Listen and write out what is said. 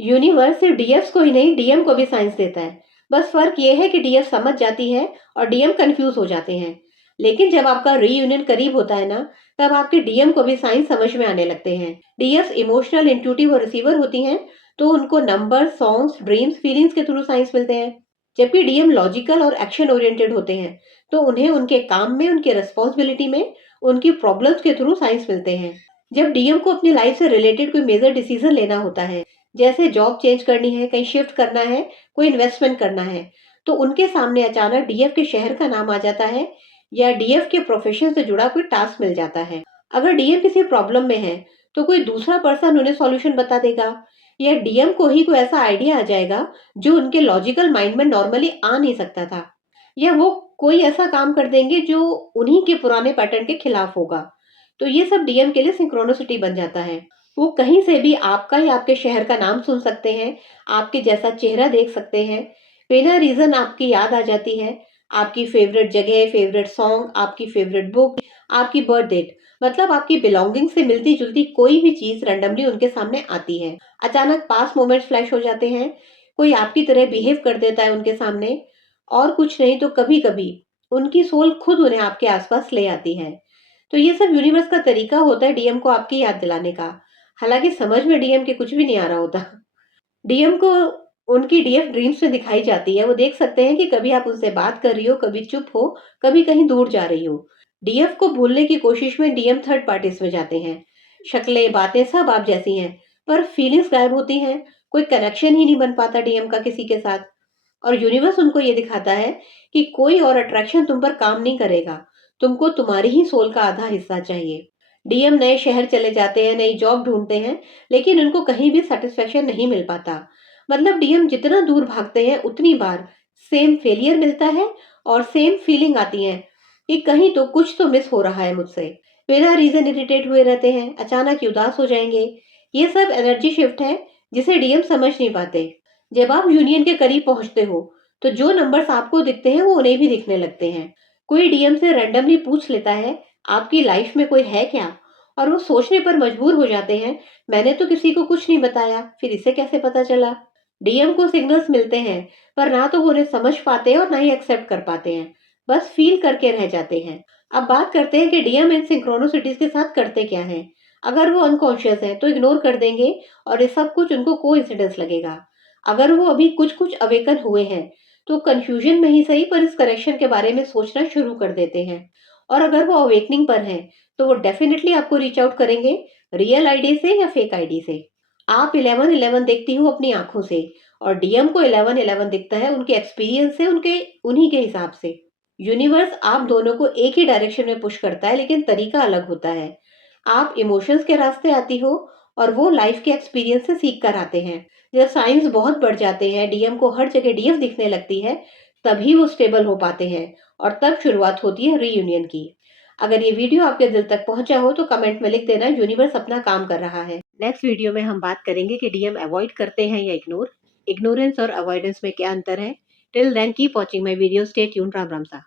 Universe सिर्फ डीएफ्स को ही नहीं, डीएम को भी साइंस देता है। बस फर्क ये है कि डीएफ समझ जाती है और डीएम कंफ्यूज हो जाते हैं। लेकिन जब आपका रीयूनियन करीब होता है ना, तब आपके डीएम को भी साइंस समझ में आने लगते हैं। डीएफ इमोशनल, इंट्यूटिव और रिसीवर होती हैं, तो उनको नंबर, सॉन्ग्स, ड्रीम्स, फीलिंग्स के थ्रू साइंस मिलते हैं। जबकि डीएम लॉजिकल और एक्शन ओरिएंटेड होते हैं, तो उन्हें उनके काम में, उनके रिस्पॉन्सिबिलिटी में, उनकी प्रॉब्लम्स के थ्रू साइंस मिलते हैं। जब डीएम को अपनी लाइफ से रिलेटेड कोई मेजर डिसीजन लेना होता है, जैसे जॉब चेंज करनी है, कहीं शिफ्ट करना है, कोई इन्वेस्टमेंट करना है, तो उनके सामने अचानक डीएफ के शहर का नाम आ जाता है या डीएफ के प्रोफेशन से जुड़ा कोई टास्क मिल जाता है। अगर डीएम किसी प्रॉब्लम में है, तो कोई दूसरा पर्सन उन्हें सॉल्यूशन बता देगा या डीएम को ही कोई ऐसा आइडिया आ जाएगा जो उनके लॉजिकल माइंड में नॉर्मली आ नहीं सकता था, या वो कोई ऐसा काम कर देंगे जो उन्हीं के पुराने पैटर्न के खिलाफ होगा। तो ये सब डीएम के लिए सिंक्रोनिसिटी बन जाता है। वो कहीं से भी आपका या आपके शहर का नाम सुन सकते हैं, आपके जैसा चेहरा देख सकते हैं, बिना रीजन आपकी याद आ जाती है, आपकी फेवरेट जगह, फेवरेट सॉन्ग, आपकी फेवरेट बुक, आपकी बर्थ डेट, मतलब आपकी बिलोंगिंग से मिलती जुलती कोई भी चीज रैंडमली उनके सामने आती है। अचानक पास मोमेंट्स फ्लैश हो जाते हैं, कोई आपकी तरह बिहेव कर देता है उनके सामने, और कुछ नहीं तो कभी कभी उनकी सोल खुद उन्हें आपके आसपास ले आती है। तो ये सब यूनिवर्स का तरीका होता है डीएम को आपकी याद दिलाने का। हालांकि समझ में डीएम के कुछ भी नहीं आ रहा होता। डीएम को उनकी डीएफ ड्रीम्स में दिखाई जाती है। वो देख सकते हैं कि कभी आप उनसे बात कर रही हो, कभी चुप हो, कभी कहीं दूर जा रही हो। डीएफ को भूलने की कोशिश में डीएम थर्ड पार्टीज में जाते हैं। शक्लें, बातें सब आप जैसी हैं, पर फीलिंग्स गायब होती हैं। कोई कनेक्शन ही नहीं बन पाता डीएम का किसी के साथ। और यूनिवर्स उनको ये दिखाता है कि कोई और अट्रैक्शन तुम पर काम नहीं करेगा। तुमको तुम्हारी ही सोल का आधा हिस्सा चाहिए। डीएम नए शहर चले जाते हैं, नई जॉब ढूंढते हैं, लेकिन उनको कहीं भी सेटिस्फेक्शन नहीं मिल पाता। मतलब डीएम जितना दूर भागते हैं, उतनी बार सेम फेलियर मिलता है और सेम फीलिंग आती है कि कहीं तो कुछ तो मिस हो रहा है मुझसे। बिना रीजन इरिटेट हुए रहते हैं, अचानक ही उदास हो जाएंगे। ये सब एनर्जी शिफ्ट है जिसे डीएम समझ नहीं पाते। जब आप यूनियन के करीब पहुंचते हो, तो जो नंबर्स आपको दिखते हैं वो उन्हें भी दिखने लगते हैं। कोई डीएम से रैंडमली पूछ लेता है, आपकी लाइफ में कोई है क्या? और वो सोचने पर मजबूर हो जाते हैं, मैंने तो किसी को कुछ नहीं बताया, फिर इसे कैसे पता चला? डीएम को सिग्नल्स मिलते हैं, पर ना तो वो उन्हें समझ पाते हैं और ना ही एक्सेप्ट कर पाते हैं। बस फील करके रह जाते हैं। अब बात करते हैं कि डीएम इन सिंक्रोनोसिटीज के साथ करते क्या हैं। अगर वो अनकॉन्शियस है तो इग्नोर कर देंगे और ये सब कुछ उनको कोइंसिडेंस लगेगा। अगर वो अभी कुछ कुछ अवेकन हुए हैं, तो कंफ्यूजन में ही सही पर इस करेक्शन के बारे में सोचना शुरू कर देते हैं। और अगर वो अवेकनिंग पर हैं, तो वो डेफिनेटली आपको रीच आउट करेंगे, रियल आईडी से या फेक आईडी से। आप 1111 देखती हो अपनी आंखों से, और डीएम को 1111 दिखता है उनके एक्सपीरियंस से, उनके उन्हीं के हिसाब से। यूनिवर्स आप दोनों को एक ही डायरेक्शन में पुश करता है, लेकिन तरीका अलग होता है। आप इमोशंस के रास्ते आती हो और वो लाइफ के एक्सपीरियंस से सीख कर आते हैं। जब साइंस बहुत बढ़ जाते हैं, डीएम को हर जगह डीएफ दिखने लगती है, तभी वो स्टेबल हो पाते हैं और तब शुरुआत होती है रीयूनियन की। अगर ये वीडियो आपके दिल तक पहुंचा हो तो कमेंट में लिख देना, यूनिवर्स अपना काम कर रहा है। नेक्स्ट वीडियो में हम बात करेंगे कि डीएम अवॉइड करते हैं या इग्नोर, इग्नोरेंस और अवॉइडेंस में क्या अंतर है। Till then keep watching my video, stay tuned. Ram Ram सा।